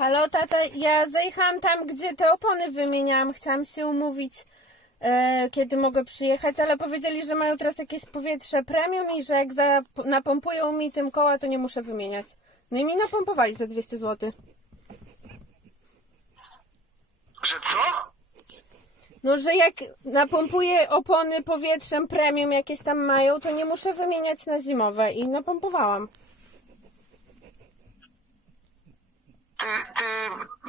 Halo, tata, ja zajechałam tam, gdzie te opony wymieniałam. Chciałam się umówić, e, kiedy mogę przyjechać, ale powiedzieli, że mają teraz jakieś powietrze premium i że jak za, napompują mi tym koła, to nie muszę wymieniać. No i mi napompowali za 200 zł. Że co? No, że jak napompuję opony powietrzem premium jakieś tam mają, to nie muszę wymieniać na zimowe i napompowałam. Ty, ty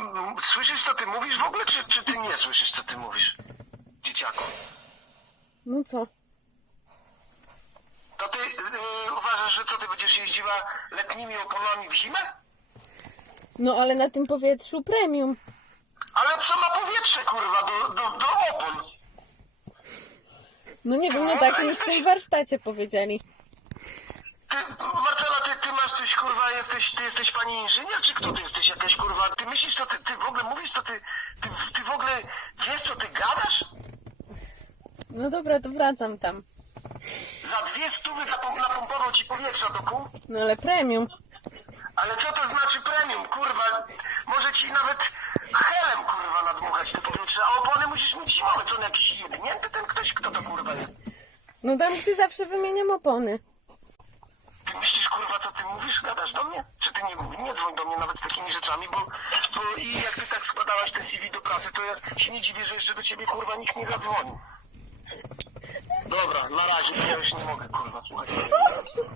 mm, słyszysz co ty mówisz w ogóle, czy, czy ty nie słyszysz co ty mówisz? Dzieciaku. No co? To ty y, uważasz, że co ty będziesz jeździła letnimi oponami w zimę? No ale na tym powietrzu premium. Ale co ma powietrze kurwa do, do, do opon? No nie wiem, no tak mi w tym warsztacie powiedzieli. Ty masz coś kurwa, jesteś, ty jesteś pani inżynier, czy kto ty jesteś jakaś kurwa? Ty myślisz, co ty, ty w ogóle mówisz, co ty, ty, ty w ogóle wiesz co ty gadasz? No dobra, to wracam tam. Za dwie stówy zapom- napompował ci powietrza do kół? No ale premium. Ale co to znaczy premium, kurwa? Może ci nawet helem, kurwa, nadmuchać te powietrze, a opony musisz mieć zimowe. Co on jakiś jebnięty ten ktoś? Kto to, kurwa, jest? No tam, gdzie zawsze wymieniam opony. Ty myślisz, kurwa, co ty mówisz? Gadasz do mnie? Czy ty nie, nie dzwoń do mnie nawet z takimi rzeczami, bo, bo i jak ty tak składałaś ten CV do pracy, to ja się nie dziwię, że jeszcze do ciebie, kurwa, nikt nie zadzwonił. Dobra, na razie, ja już nie mogę, kurwa, słuchaj. Pa.